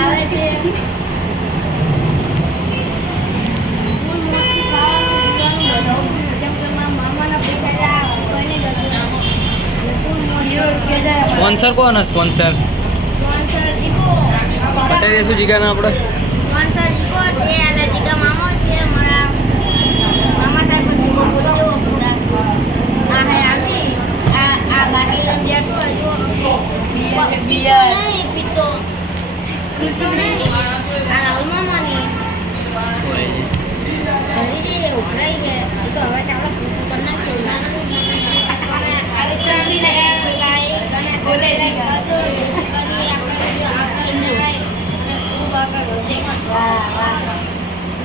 આવે છે સ્પોન્સર કોણ સ્પોન્સર બતાવી દઈશું જીગાને આપણે વાહ વાહ